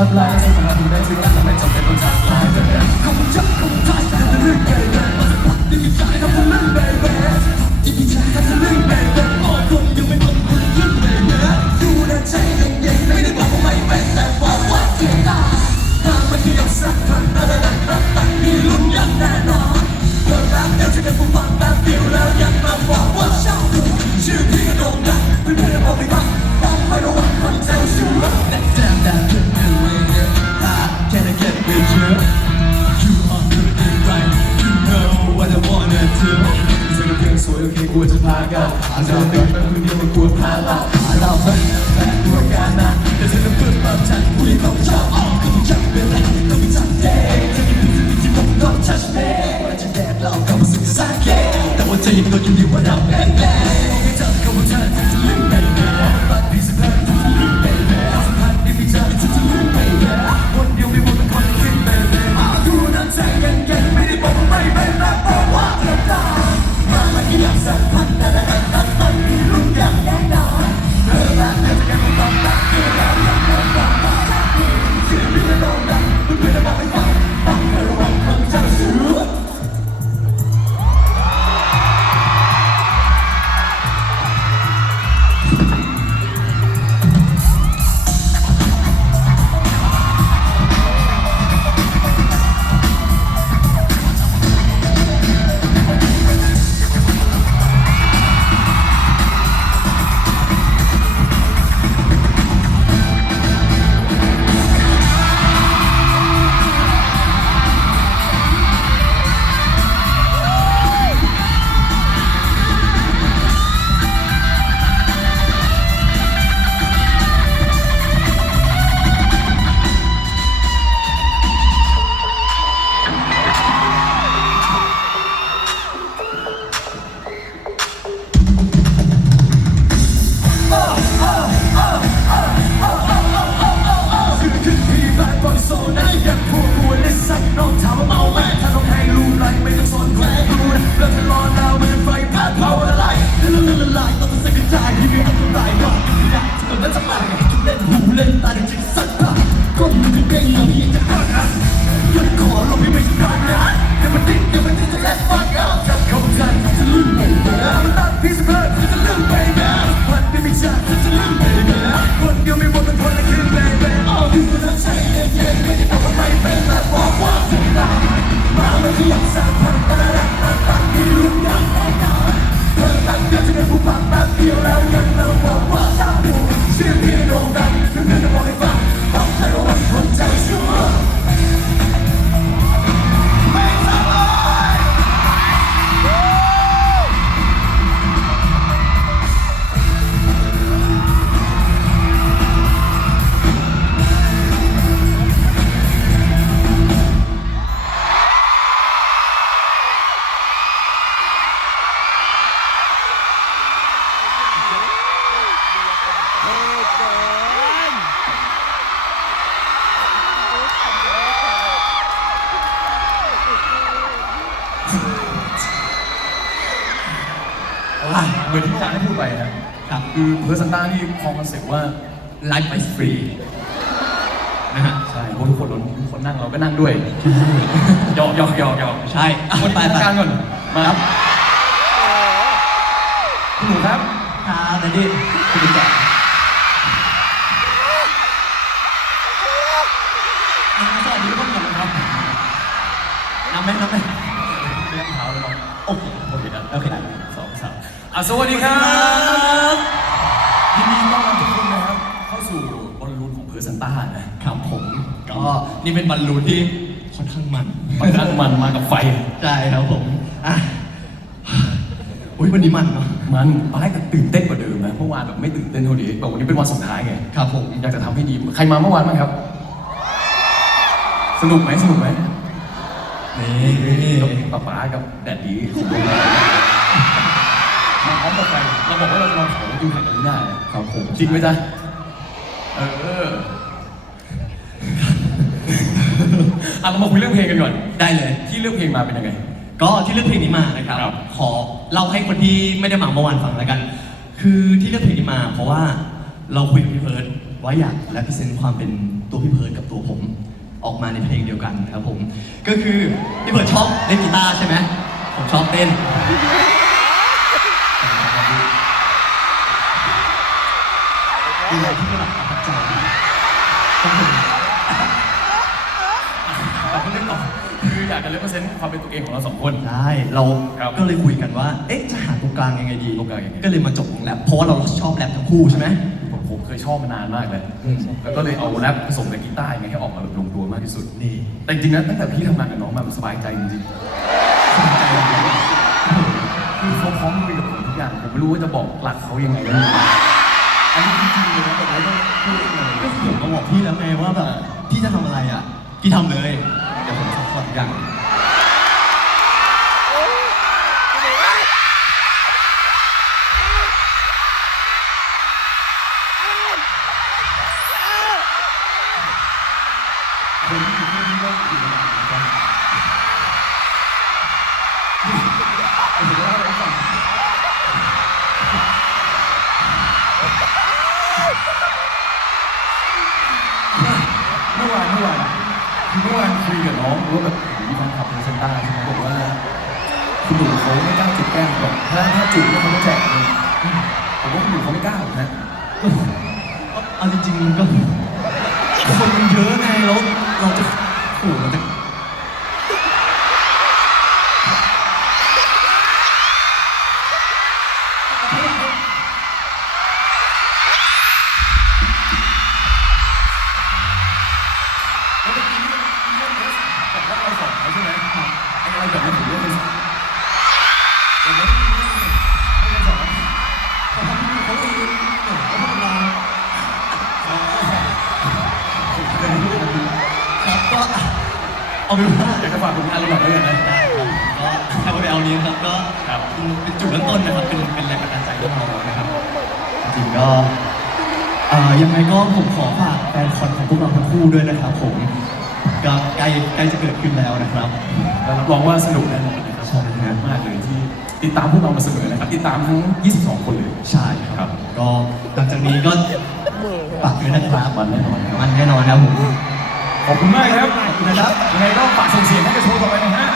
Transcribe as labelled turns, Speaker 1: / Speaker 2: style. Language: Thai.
Speaker 1: of life. แต่ว่าเเหมือนที่อาจารย์ได้พูดไปนะครับคื
Speaker 2: อเพอร์ซันต้านี่ครองคอนเซ็ปต์ว่า
Speaker 1: Life is free นะฮะ
Speaker 2: ใช่เพราะทุกคนเราทุกคนนั่งเราก็นั่งด้วยหยอกหยอกหยอกหยอก
Speaker 1: ใช่อะ
Speaker 2: คน
Speaker 1: ไป
Speaker 2: ไป
Speaker 1: ไป
Speaker 2: กลางก่อนมาครับคุณหนูครับ
Speaker 1: ครับนันดิคุณแจกอะสวัสดีทุกคนก่อนนะครับนำไหมนำไหม อะ
Speaker 2: สวัสดีครับยินดีต้อนรับทุกคนนะครับ เข้าสู่บอลลูนของเพอร์ซันต้านะครับ
Speaker 1: ผมก็นี่เป็นบอลลูนที่ค่อนข้างมัน
Speaker 2: ค่อนข้างมันมากับไฟ
Speaker 1: ใช่ครับผมอะอุ้ยวันนี้มันเนาะ
Speaker 2: มันตอนแรกก็ตื่นเต้นกว่าเดิมนะเมื่อวานแบบไม่ตื่นเต้นเท่านี้แต่วันนี้เป็นวันสุดท้ายไง
Speaker 1: ครับผม
Speaker 2: อยากจะทำให้ดีใครมาเมื่อวานบ้างครับ สนุกไหมสนุกไหม
Speaker 1: นี่
Speaker 2: ป๊าป๊ากับแดดดีมา พร้อมกับไฟเราบอกว่าเราจะมาเผาดูแข่งกันหน้าเนี่ย
Speaker 1: ครับผม
Speaker 2: จริงไหมจ๊ะเอออะเรามาคุยเรื่องเพลงกันก่อน
Speaker 1: ได้เลย
Speaker 2: ที่เลือกเพลงมาเป็นยังไง
Speaker 1: ก็ที่เลือกเพลงนี้มานะครับ
Speaker 2: ครับ
Speaker 1: ขอเล่าให้คนที่ไม่ได้มาเมื่อวานฟังแล้วกัน คือที่เลือกเพลงนี้มา เพราะว่าเราคุยกับพี่เพิร์ดว่าอยากและพิเศษความเป็นตัวพี่เพิร์ดกับตัวผม ออกมาในเพลงเดียวกันครับผม ก็คือพี่เพิร์ดชอบเล่นกีตาร์ใช่ไหมผมชอบเต้น มีอะไรที่ไม่หลับประทับใจครับผม
Speaker 2: เราก็เล่นต่อคืออยากจะเลเวอร์เซนต์ความเป็นตัวเองของเราสองคน
Speaker 1: ได้เรา
Speaker 2: ครับ
Speaker 1: ก็เลยคุยกันว่า เอ๊ะ จะหาตรงกลางยังไงดี
Speaker 2: ตรงกลางยังไง
Speaker 1: ก็เลยมาจบตรงแรปเพราะว่าเราชอบแรปทั้งคู่ใช่ไหม
Speaker 2: ผมผมเคยชอบมานานมากเลย
Speaker 1: อืม
Speaker 2: แล้วก็เลยเอาแรปผสมกับกีตาร์ยังไงให้ออกมาแบบลงตัวมากที่สุด
Speaker 1: นี่
Speaker 2: แต่จริงๆนะตั้งแต่พี่ทำงานกับน้องมามันสบายใจจริงๆคือเขาพร้อมลุยกับรู้ว่าจะบอกหลักเขายังไงแล้วเนี่ย
Speaker 1: อันนี้จริงๆเลยนะแต่ไม่ต้องพูดเองเลยก็ผมมาบอกพี่แล้วไงว่าแบบพี่จะทำอะไรอะ พี่ทำเลย เดี๋ยวผมซัพพอร์ตทุกอย่าง
Speaker 2: เมื่อวานคุยกับน้องว่าแบบมีแฟนคลับในเซนต้าใช่ไหมบอกว่าคุณหนูเขาไม่กล้าจุดแก้มหรอกถ้าถ้าจุดแล้วเขาไม่แจกเลยผมว่าคุณหนูเขาไม่กล้าหรอกนะ
Speaker 1: เอาจริงๆก็คนมันเยอะไงแล้วเราจะโอ้โหเราจะ
Speaker 2: เอาเป็
Speaker 1: นว่า
Speaker 2: อยากจะฝากผลงานเราหน่อยแล้วกันนะ
Speaker 1: ก็ทำไปเอานี้ครับก็
Speaker 2: ครับ
Speaker 1: เป็นจุดเริ่มต้นนะครับ เป็นเป็นแรงบันดาลใจให้เรานะครับ จริงๆก็เอ่อยังไงก็ผมขอฝากแฟนคอนของพวกเราทั้งคู่ด้วยนะครับผมก็ใกล้ใกล้จะเกิดขึ้นแล้วนะครับ
Speaker 2: แล้วรับรองว่าสนุกแน่นอนนะครับ
Speaker 1: ใช่ครับ
Speaker 2: มากเลยที่ติดตามพวกเรามาเสมอนะครับ ติดตามทั้ง 22 คนเลย
Speaker 1: ใช่ครับ ก็หลังจากนี้ก็ฝากด้วยนะครับ
Speaker 2: มันแน่นอนครับ
Speaker 1: มันแน่นอนครับผม
Speaker 2: ขอบคุณมากครับ
Speaker 1: นะครับ
Speaker 2: ยังไงก็ฝากส่งเสียงให้กระโชว์ต่อไปนะฮะ